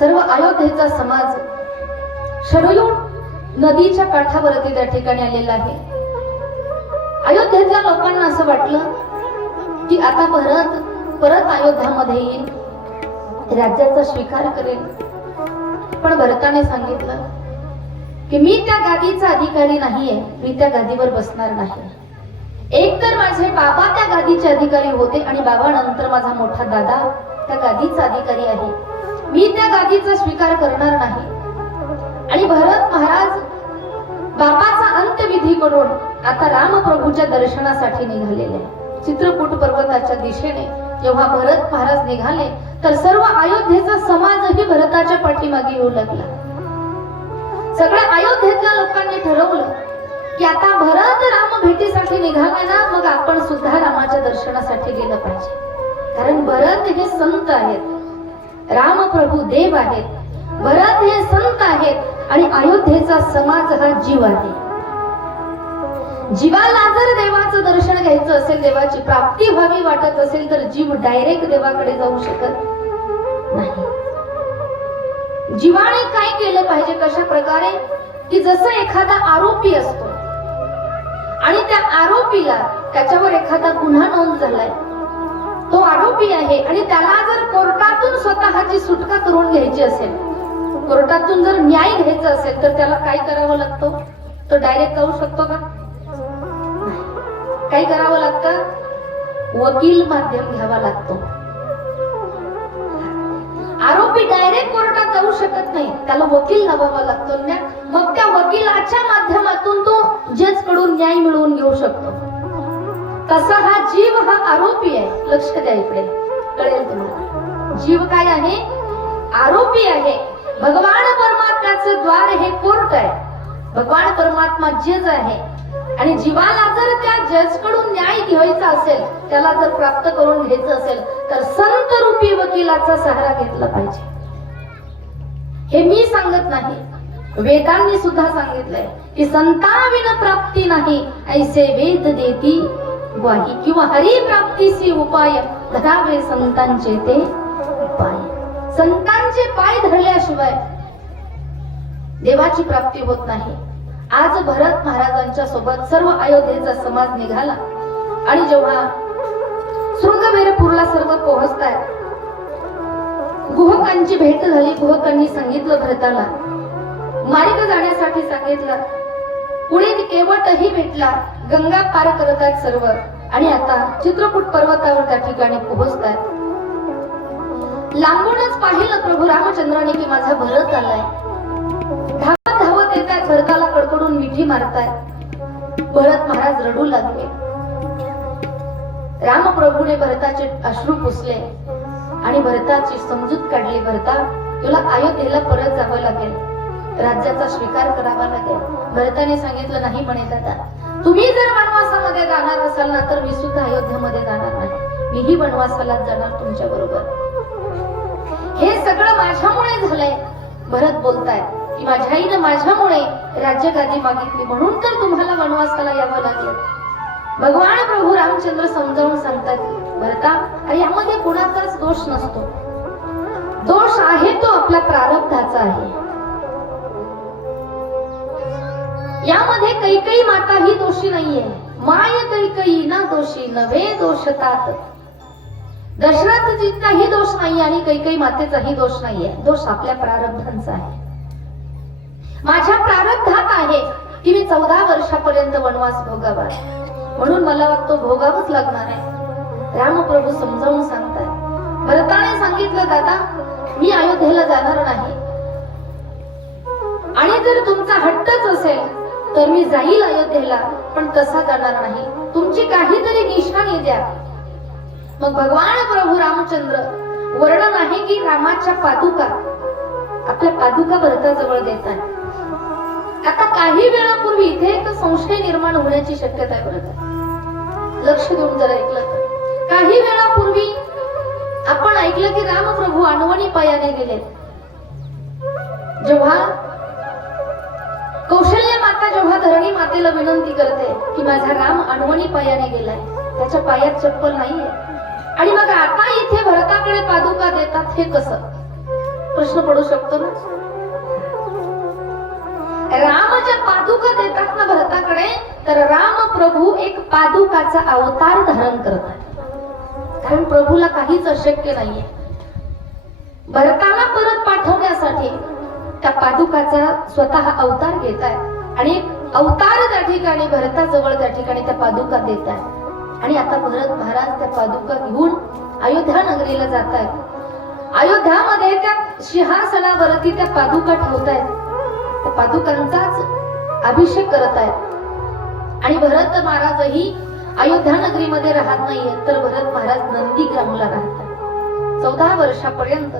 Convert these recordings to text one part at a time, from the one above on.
सर्व अयोध्येचा समाज शरयू नदीच्या काठावरती त्या ठिकाणी आलेला आहे. अयोध्येतल्या लोकांना असं वाटलं की आता भरत परत अयोध्यामध्ये येईल. राज्याचा स्वीकार करेल. पण भरताने सांगितलं की मी त्या गादीचा अधिकारी नाहीये मी त्या गादीवर बसणार नाही. एक तर माझे बाबा त्या गादीचे अधिकारी होते आणि बाबानंतर माझा मोठा दादा त्या गादीचा अधिकारी आहे. मी त्या गादीचा स्वीकार करणार नाही. आणि भरत महाराज बापाचा अंत्यविधी करून आता रामप्रभूच्या दर्शनासाठी निघालेले. चित्रकूट पर्वताच्या दिशेने जेव्हा भरत महाराज निघाले तर सर्व अयोध्येचा समाजही भरताच्या पाठीमागे येऊ लागला. सगळ्या अयोध्येतल्या लोकांनी ठरवलं की आता भरत राम भेटीसाठी निघाला ना मग आपण सुद्धा रामाच्या दर्शनासाठी गेलं पाहिजे. कारण भरत हे संत आहेत. रामप्रभू देव आहेत. भरत हे संत आहेत आणि अयोध्येचा समाज हा जीव आहे. जीवाला जर देवाचं दर्शन घ्यायचं असेल देवाची प्राप्ती व्हावी वाटत असेल तर जीव डायरेक्ट देवाकडे जाऊ शकत नाही. जीवाने काय केलं पाहिजे कशा प्रकारे? की जसं एखादा आरोपी असतो आणि त्या आरोपीला त्याच्यावर एखादा गुन्हा नोंद झालाय तो आरोपी आहे आणि त्याला जर कोर्टातून स्वतःची सुटका करून घ्यायची असेल कोर्टातून जर न्याय घ्यायचा असेल तर त्याला काय करावं लागतो? तो डायरेक्ट जाऊ शकतो का? काय करावं लागतं? वकील माध्यम घ्यावा लागतो. आरोपी डायरेक्ट कोर्टात जाऊ शकत नाही. त्याला वकील लावावा लागतो. मग त्या वकिलाच्या माध्यमातून तो जजकडून न्याय मिळवून घेऊ शकतो. तसा हा जीव हा आरोपी आहे? लक्ष द्या इकडे. कळेल तुम्हाला. जीव काय आहे? आरोपी आहे. भगवान परमात्म्याचं द्वार हे कोर्ट आहे. भगवान परमात्मा जज आहे. आणि जीवाला जर त्या जजकडून न्याय घ्यायचा असेल त्याला जर प्राप्त करून घ्यायचं असेल तर संत रूपी वकिलाचा सहारा घेतला पाहिजे. हे मी सांगत नाही. वेदांनी सुद्धा सांगितलंय की संताविन प्राप्ती नाही ऐसे वेद देती ग्वाही किंवा हरिप्राप्तीसी उपाय. धरावे संतांचे ते उपाय. संतांचे पाय धरल्याशिवाय देवाची प्राप्ती होत नाही. आज भरत महाराजांच्या सोबत सर्व अयोध्येचा समाज निघाला. आणि जेव्हा शृंगवेरपूरला सर्व पोहोचतायत गुहकांची भेट झाली. गुहकांनी सांगितलं भरताला मार्ग जाण्यासाठी सांगितलं. पुढे केवटही भेटला गंगा पार करत आहेत सर्व. आणि आता चित्रकूट पर्वतावर त्या ठिकाणी पोहोचतात. लांबूनच पाहिलं प्रभू रामचंद्राने की माझा भरत आलाय धावत धावत येतात भरताला कडकडून मिठी मारतायत भरत महाराज रडू लागले. रामप्रभूने भरताचे अश्रू पुसले आणि भरताची समजूत काढली. भरता तुला अयोध्येला परत जावं लागेल. राज्याचा स्वीकार करावा लागेल. भरताने सांगितलं नाही म्हणे दादा तुम्ही जर वनवासामध्ये जाणार असाल ना तर मी सुद्धा अयोध्यामध्ये जाणार नाही. मीही वनवासाला जाणार तुमच्या बरोबर. हे सगळं माझ्यामुळे झालंय. भरत बोलतायत की माझ्या आईनं माझ्यामुळे राज्यगादी मागितली म्हणून तर तुम्हाला वनवासाला यावं लागेल. भगवान प्रभू रामचंद्र समजावून सांगतात भरता अरे यामध्ये कुणाचाच दोष नसतो. दोष आहे तो आपल्या प्रारब्धाचा आहे. यामध्ये कैकई माता ही दोषी नाहीये. माय कैकई ना दोषी नव्हे दोषतात दशरथजीचाही दोष नाही आणि कैकई मातेचाही दोष नाहीये. दोष आपल्या प्रारब्धांचा आहे. माझ्या प्रारब्धात आहे की मी चौदा वर्षापर्यंत वनवास भोगावा. म्हणून मला वाटतो भोगावंच लागणार आहे. रामप्रभू समजावून सांगतात. भरताने सांगितलं दादा मी अयोध्येला जाणार नाही. आणि जर तुमचा हट्टच असेल तर मी जाईल अयोध्येला पण तसा जाणार नाही? तुमची काहीतरी निशाणी द्या. मग भगवान प्रभू रामचंद्र वर्णन आहे की रामाच्या पादुका? आपल्या पादुका भरताजवळ देतात आता काही वेळापूर्वी इथे एक संशय निर्माण होण्याची शक्यता आहे बरं लक्ष देऊन जर ऐकलं काही वेळापूर्वी आपण ऐकलं की रामप्रभू अनवणी पायाने गेले जेव्हा कौशल्य माता जेव्हा धरणी मातेला विनंती करते की माझा राम अनवणी पायाने गेलाय त्याच्या पायात चप्पल नाहीये. आणि मग आता इथे भरताकडे पादुका देतात हे कसं? प्रश्न पडू शकतो ना? रामाच्या पादुका देतात ना भरताकडे तर राम प्रभू एक पादुकाचा अवतार धारण करतात कारण प्रभूला काहीच अशक्य नाहीये. भरताला परत पाठवण्यासाठी त्या पादुकाचा स्वतः अवतार घेत आहे आणि अवतार त्या ठिकाणी भरताजवळ त्या ठिकाणी त्या पादुका देत आहे आणि आता भरत महाराज त्या पादुका घेऊन अयोध्या नगरीला जात आहेत. अयोध्यामध्ये त्या सिंहासनावरती त्या पादुका ठेवत आहेत. त्या पादुकांचाच अभिषेक करत आहेत. आणि भरत महाराजही अयोध्या नगरीमध्ये राहत नाहीये तर भरत महाराज नंदीग्रामला राहतात. चौदा वर्षापर्यंत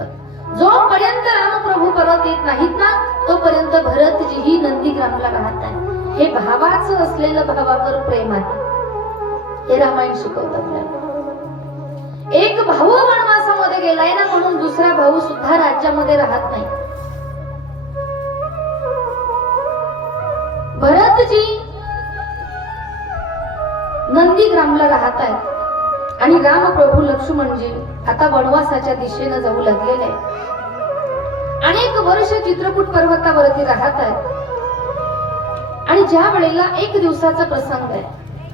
जोपर्यंत रामप्रभू परत येत नाहीत ना तोपर्यंत भरतजी ही नंदीग्रामला राहत आहे हे भावाचं असलेलं भावावर प्रेम आहे. हे रामायण शिकवत आपल्याला. एक भाऊ वनवासामध्ये गेलाय ना म्हणून दुसरा भाऊ सुद्धा राज्यामध्ये राहत नाही. भरतजी नंदीग्रामला राहत आहेत. आणि रामप्रभू लक्ष्मणजी आता वनवासाच्या दिशेनं जाऊ लागलेले आहे. अनेक वर्ष चित्रकूट पर्वतावरती राहत आहेत. आणि ज्या वेळेला एक दिवसाचा प्रसंग आहे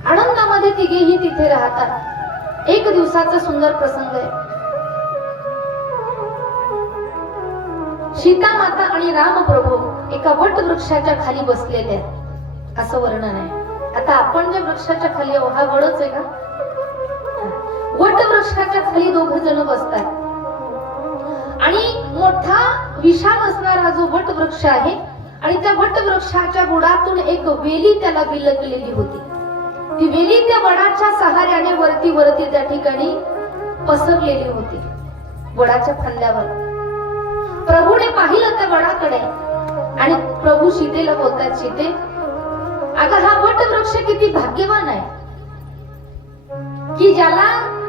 आनंदामध्ये तिघेही तिथे राहतात. एक दिवसाचा सुंदर प्रसंग आहे. सीता माता आणि रामप्रभू एका वट वृक्षाच्या खाली बसलेले आहेत. असं वर्णन आहे. आता आपण ज्या वृक्षाच्या खाली आहोत हा वडच आहे का? वट वृक्षाच्या खाली दोघ जण बसतात. आणि मोठा विशाल असणारा जो वट वृक्ष आहे आणि त्या वट वृक्षाच्या बुडातून एक वेली त्याला बिलकलेली होती. ती वेली त्या वडाच्या सहाऱ्याने वरती वरती त्या ठिकाणी पसरलेली होती वडाच्या फांद्यावर प्रभूने पाहिलं त्या वडाकडे आणि प्रभू सीतेला बोलतात सीते अगं हा वट वृक्ष किती भाग्यवान आहे की ज्याला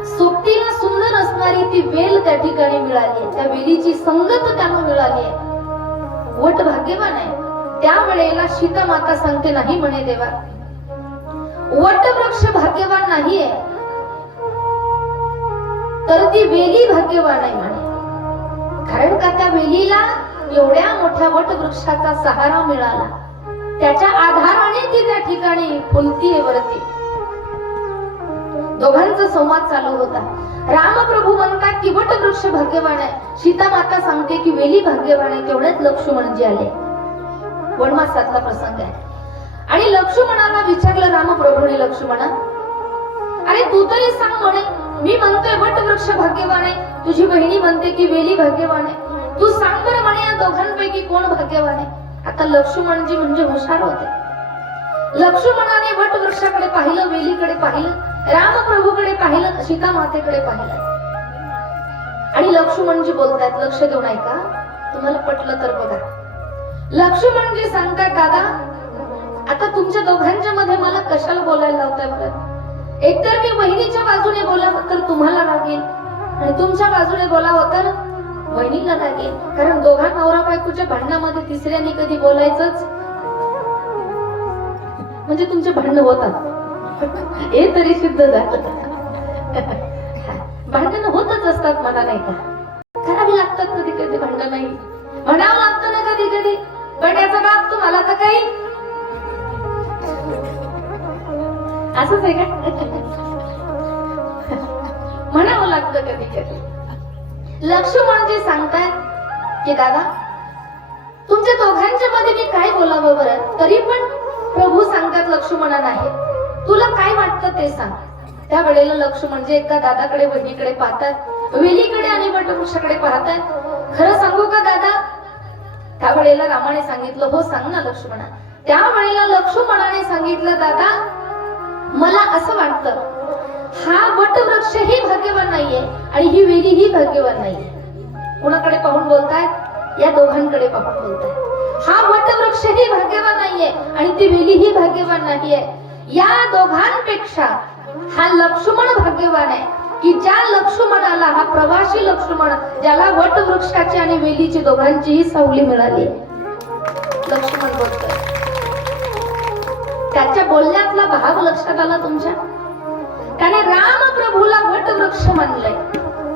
सोबतीला सुंदर असणारी ती वेल त्या ठिकाणी मिळाली. आहे. त्या वेलीची संगत त्याला मिळाली. आहे वट भाग्यवान आहे. त्या वेळेला सीता माता सांगते नाही म्हणे देवा. वट वृक्ष भाग्यवान नाहीये. तर ती वेली भाग्यवान आहे म्हणे. कारण का त्या वेलीला एवढ्या मोठ्या वट वृक्षाचा सहारा मिळाला? त्याच्या आधाराने ती त्या ठिकाणी फुलतीये वरती. दोघांचा संवाद चालू होता. रामप्रभू म्हणतात किवट वृक्ष भाग्यवान आहे. सीता माता सांगते की वेली भाग्यवान आहे. तेवढ्याच लक्ष्मणजी आले. वनवासातला प्रसंग आहे. आणि लक्ष्मणाला विचारलं रामप्रभूने लक्ष्मणा अरे तू तरी सांग म्हणे मी म्हणतोय वट वृक्ष भाग्यवान आहे. तुझी बहिणी म्हणते की वेली भाग्यवान आहे. तू सांग बरं म्हणे या दोघांपैकी कोण भाग्यवान आहे? आता लक्ष्मणजी म्हणजे हुशार होते. लक्ष्मणाने वट वृक्षाकडे पाहिलं वेलीकडे पाहिलं. रामप्रभूकडे पाहिलं सीता मातेकडे पाहिलं. आणि लक्ष्मणजी बोलतायत लक्ष देऊन ऐका तुम्हाला पटलं तर बघा. लक्ष्मणजी सांगतात दादा आता तुमच्या दोघांच्या मध्ये मला कशाला बोलायला लावताय बरं एकतर मी बहिणीच्या बाजूने बोलावं तर तुम्हाला लागेल आणि तुमच्या बाजूने बोलावं तर बहिणीला लागेल कारण दोघा नवरा बायकोच्या भांडणामध्ये तिसऱ्याने कधी बोलायचंच? म्हणजे तुमचे भांडण होतात. हे तरी सिद्ध झालं. भांडण होतच असतात मला नाही का? करावी लागतात कधी कधी भांडण नाही म्हणावं लागतं ना कधी कधी. पण याचा बाप तुम्हाला तर काही. असंच आहे का? म्हणावं लागतं कधी कधी. लक्ष्मणजी सांगताय की दादा तुमच्या दोघांच्या मध्ये मी काय बोलावं बरं? तरी पण प्रभू सांगतात लक्ष्मणा नाही तुला काय वाटतं ते सांग. त्या वेळेला लक्ष म्हणजे एकदा दादाकडे बहिणीकडे पाहतात. वेलीकडे आणि वटवृक्षाकडे पाहतात. खरं सांगू का दादा? त्या वेळेला रामाने सांगितलं हो सांग ना लक्ष्मणा. त्या वेळेला लक्ष्मणाने सांगितलं दादा मला असं वाटतं हा वटवृक्ष ही भाग्यवान नाहीये आणि ही वेली ही भाग्यवान नाहीये. कुणाकडे पाहून बोलतायत? या दोघांकडे पाहून बोलतायत. हा वटवृक्ष ही भाग्यवान नाहीये आणि ती वेली ही भाग्यवान नाहीये. या दोघांपेक्षा हा लक्ष्मण भाग्यवान आहे. की ज्या लक्ष्मणाला हा प्रवासी लक्ष्मण ज्याला वटवृक्षाची आणि वेलीची दोघांचीही सावली मिळाली. लक्ष्मण बोलतोय. त्याच्या बोलण्यातला भाव लक्षात आला तुमच्या? त्याने राम प्रभूला वटवृक्ष मानलंय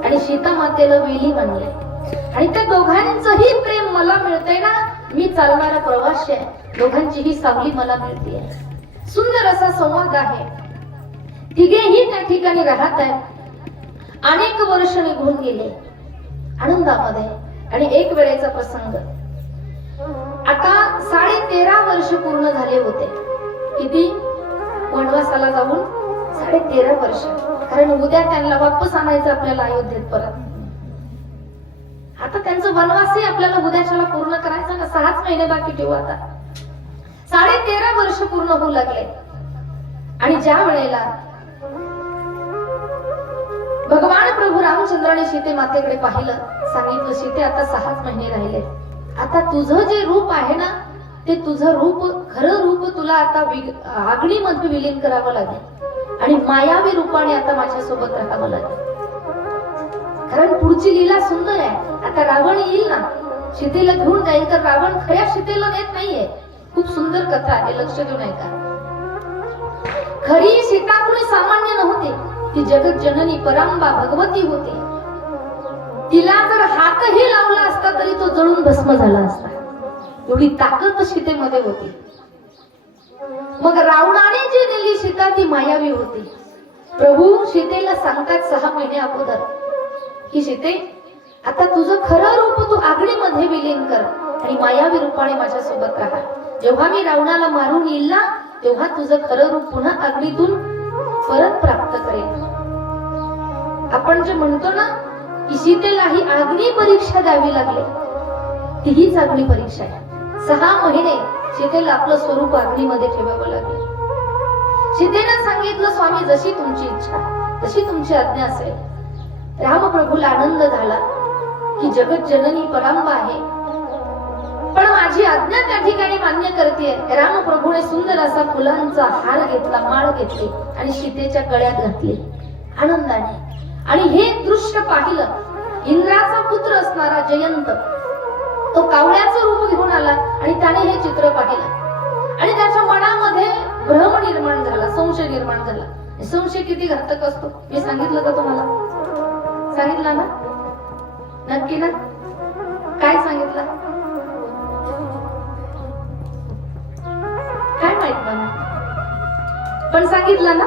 आणि सीता मातेला वेली म्हणलंय आणि त्या दोघांचंही प्रेम मला मिळतंय ना? मी चालणारा प्रवासी आहे. दोघांचीही सावली मला मिळते सुंदर असा संवाद आहे. तिघेही त्या ठिकाणी राहत आहेत. अनेक वर्ष निघून गेले. आनंदामध्ये आणि एक वेळेचा प्रसंग. आता साडे तेरा वर्ष पूर्ण झाले होते. किती? वनवासाला जाऊन साडे तेरा वर्ष. कारण उद्या त्यांना वापस आणायचं आपल्याला अयोध्येत परत. आता त्यांचं वनवासही आपल्याला उद्याच्याला पूर्ण करायचं ना सहाच महिने बाकी ठेवू आता. साडे तेरा वर्ष पूर्ण होऊ लागले. आणि ज्या वेळेला भगवान प्रभू रामचंद्राने सीते मातेकडे पाहिलं सांगितलं सीते आता सहाच महिने राहिले. आता तुझं जे रूप आहे ना ते तुझं रूप खरं रूप तुला आता विग- आगणीमध्ये विलीन करावं लागेल. आणि मायावी रूपाने आता माझ्यासोबत राहावं लागेल. कारण पुढची लीला सुंदर आहे. आता रावण येईल ना. सीतेला घेऊन जाईल तर रावण खऱ्या सीतेला नेत नाहीये. खूप सुंदर कथा आहे लक्ष देऊन ऐका खरी सीता कुणी सामान्य नव्हती. ती जगत जननी परांबा भगवती होती. तिला जर हातही लावला असता तरी तो जळून भस्म झाला असता. एवढी ताकद सीतेमध्ये होती. मग रावणाने जी नेली सीता ती मायावी होती. प्रभू सीतेला सांगतात सहा महिने अगोदर की सीते आता तुझं खरं रूप तू आगडीमध्ये विलीन कर आणि मायावी रूपाने माझ्यासोबत राहा. जेव्हा मी रावणाला मारून येईल ना तेव्हा तुझं खरं रूप पुन्हा अग्नीतून परत प्राप्त करेल आपण जे म्हणतो ना की सीतेला ही आग्नी परीक्षा द्यावी लागली. ती हीच अग्नी परीक्षा आहे. सहा महिने सीतेला आपलं स्वरूप अग्नीमध्ये ठेवावं लागेल. सीतेनं सांगितलं स्वामी जशी तुमची इच्छा तशी तुमची आज्ञा असेल. रामप्रभूला आनंद झाला की जगत जननी परांबा आहे. पण माझी आज्ञा त्या ठिकाणी मान्य करते. रामप्रभूने सुंदर असा फुलांचा हार घेतला माळ घेतली आणि सीतेच्या गळ्यात घातली. आनंदाने. आणि हे दृश्य पाहिलं इंद्राचा पुत्र असणारा जयंत तो कावळ्याचं रूप घेऊन आला आणि त्याने हे चित्र पाहिलं. आणि त्याच्या मनामध्ये भ्रम निर्माण झाला संशय निर्माण झाला. संशय किती घातक असतो? मी सांगितलं का तुम्हाला? सांगितलं ना? नक्की ना? काय सांगितलं? पण सांगितलं ना?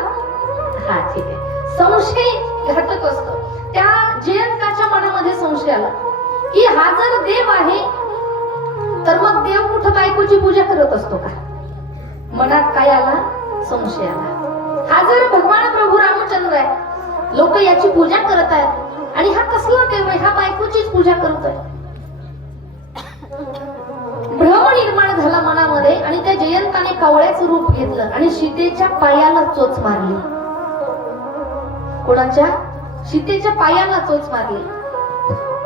हा ठीक आहे. संशय घटक असतो. त्या जयंताच्या मनामध्ये संशय आला. की हा जर देव आहे तर मग देव कुठं बायकोची पूजा करत असतो का? मनात काय आला? संशय आला. हा जर भगवान प्रभू रामचंद्र आहे लोक याची पूजा करत आहेत आणि हा कसला देव आहे? हा बायकोचीच पूजा करतोय. जयंताने रूप घेतलं आणि सीतेच्या पायाला चोच मारली. कोणाच्या? सीतेच्या पायाला चोच मारली.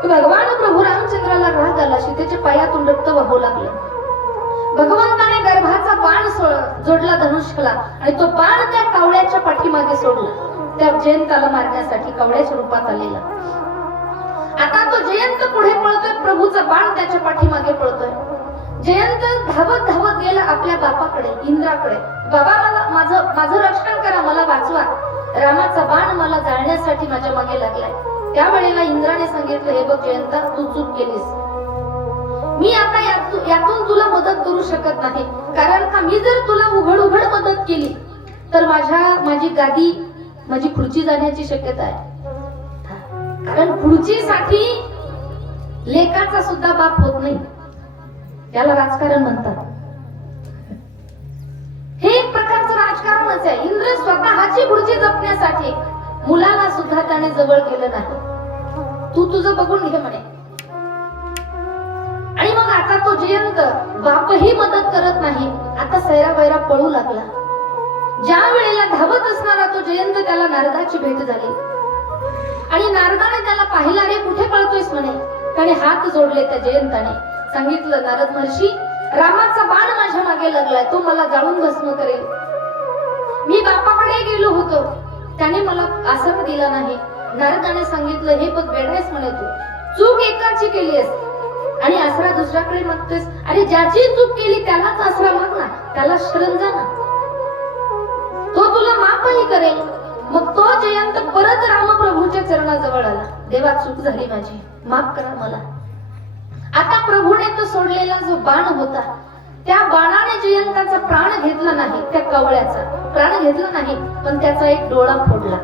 भगवान प्रभू रामचंद्राला राग आला. सीतेच्या पायातून रक्त वाहू लागलं. भगवंताने गर्भाचा बाण जोडला धनुष्याला आणि तो बाण त्या कावळ्याच्या पाठीमागे सोडला. त्या जयंताला मारण्यासाठी कावळ्याच्या रूपात आलेला. आता तो जयंत पुढे पळतोय प्रभूचा बाण त्याच्या पाठीमागे पळतोय. बापाकडे इंद्राकडे. बाबा मला माझं माझं रक्षण करा मला वाचवा. रामाचा बाण मला जाळण्यासाठी माझ्या मागे लागलाय. त्यावेळेला इंद्राने सांगितलं हे बघ जयंता तू चूक केलीस. मी आता यातून तुला मदत करू शकत नाही. कारण का मी जर तुला उघड उघड मदत केली तर माझ्या माझी गादी माझी खुर्ची जाण्याची शक्यता आहे. कारण खुर्चीसाठी लेखाचा सुद्धा बाप होत नाही. याला राजकारण म्हणतात. राजकारणच आहे. इंद्र स्वतःची खुर्ची जपण्यासाठी. मुलाला सुद्धा त्याने जवळ केलं नाही. तू तुझं बघून घे म्हणे. आणि मग आता तो जयंत बापही मदत करत नाही. आता सैरा वैरा पळू लागला. ज्या वेळेला धावत असणारा तो जयंत त्याला नारदाची भेट झाली. आणि नारदाने त्याला पाहिला रे कुठे पळतोयस? म्हणे. त्याने हात जोडले त्या जयंताने. सांगितलं नारद महर्षी रामाचा बाण माझ्या मागे लागलाय. तो मला जाळून भस्म करेल. मी बापाकडे गेलो होतो. त्याने मला आसरा दिला नाही. नारदाने सांगितलं हे बघ वेडवेस म्हणे तू चूक एकाची केलीस आणि आसरा दुसऱ्याकडे मागतोयस. अरे ज्याची चूक केली त्यालाच आसरा माग ना त्याला शरण जा ना. तो तुला माफही करेल. मग तो जयंत परत रामप्रभूच्या चरणाजवळ आला. देवा चूक झाली माझी. माफ करा मला. आता प्रभूने तो सोडलेला जो बाण होता त्या बाणाने जयंताचा प्राण घेतला नाही त्या कावळ्याचा. प्राण घेतला नाही पण त्याचा एक डोळा फोडला.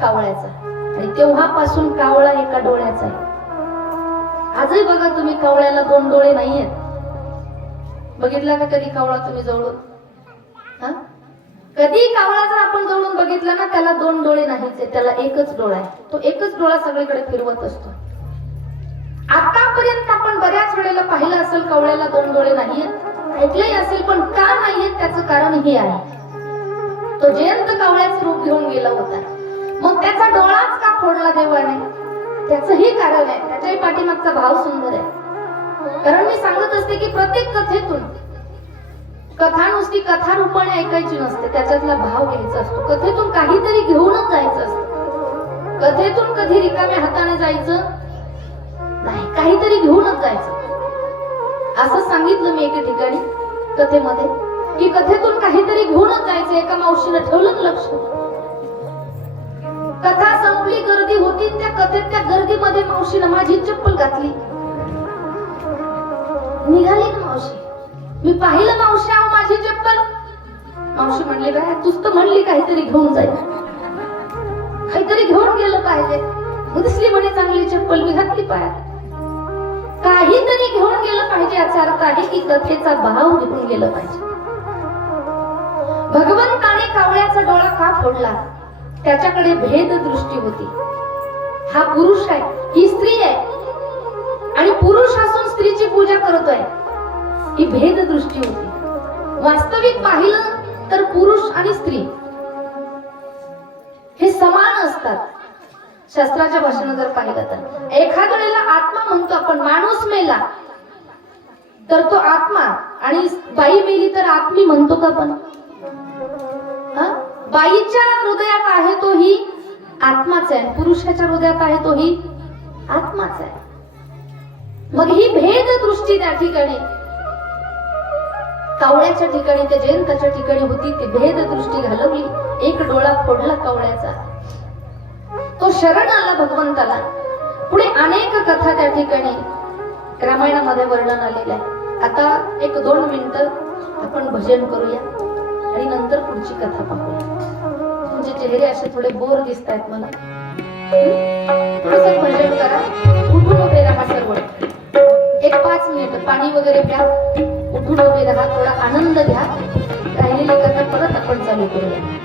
कावळ्याचा. आणि तेव्हापासून कावळा एका डोळ्याचा आहे. आजही बघा तुम्ही कावळ्याला दोन डोळे नाहीयेत. बघितला का कधी कावळा तुम्ही जवळून? हा? कधी कावळा जर आपण जवळून बघितला ना त्याला दोन डोळे नाहीच आहे त्याला एकच डोळा आहे. तो एकच डोळा सगळीकडे फिरवत असतो. आतापर्यंत आपण बऱ्याच वेळेला पाहिलं असेल कावळ्याला दोन डोळे नाहीयेत. ऐकलंही असेल पण का नाहीयेत त्याचं कारण हे आहे. तो जयंत कावळ्याच रूप घेऊन गेला होता. मग त्याचा डोळाच का फोडला देवाने? त्याचंही कारण आहे. त्याच्याही पाठीमागचा भाव सुंदर आहे. कारण मी सांगत असते की प्रत्येक कथेतून कथा नुसती कथा रूपाने ऐकायची नसते. त्याच्यातला भाव घ्यायचा असतो. कथेतून काहीतरी घेऊनच जायचं असतं. कथेतून कधी रिकाम्या हाताने जायचं? नाही काहीतरी घेऊनच जायचं. असं सांगितलं मी एके ठिकाणी कथेमध्ये की कथेतून काहीतरी घेऊनच जायचं एका मावशीनं ठेवलं लक्ष. कथा संपली गर्दी होती त्या कथेत त्या गर्दीमध्ये मावशीनं माझी चप्पल घातली. निघाली ना मावशी. मी पाहिलं मावशी अहो माझी चप्पल. मावशी म्हणली बाय तूच तर म्हणली काहीतरी घेऊन जाईल काहीतरी घेऊन गेलं पाहिजे. दिसली म्हणे चांगली चप्पल मी घातली पायात. काहीतरी घेऊन गेलं पाहिजे याचा अर्थ आहे की कथेचा भाव निघून गेलं पाहिजे. भगवंताने कावळ्याचा डोळा का फोडला? त्याच्याकडे भेद दृष्टी होती. हा पुरुष आहे ही स्त्री आहे. आणि पुरुष असून स्त्रीची पूजा करतोय. ही भेद दृष्टी होती. वास्तविक पाहिलं तर पुरुष आणि स्त्री हे समान असतात. शास्त्राच्या भाषेनं जर पाहिलं तर. एखाद्या वेळेला आत्मा म्हणतो आपण माणूस मेला तर तो आत्मा. आणि बाई मेली तर आत्मी म्हणतो का पण बाईच्या हृदयात आहे तो ही आत्माच आहे. पुरुषाच्या हृदयात आहे तो ही आत्माच आहे. मग ही भेद दृष्टी त्या ठिकाणी कावळ्याच्या ठिकाणी त्या जयंताच्या ठिकाणी होती ती भेद दृष्टी घालवली. एक डोळा फोडला कावळ्याचा. तो शरण आला भगवंताला. पुढे अनेक कथा त्या ठिकाणी रामायणामध्ये वर्णन आलेलं आहे. आता एक दोन मिनिटं आपण भजन करूया आणि नंतर पुढची कथा पाहूया. तुमचे चेहरे असे थोडे बोर दिसत आहेत मला थोडस भजन करा. उठून उभे राहा सर्व. एक पाच मिनिट पाणी वगैरे प्या. उठून उभे राहा थोडा आनंद घ्या. राहिलेली कथा परत आपण चालू करूया.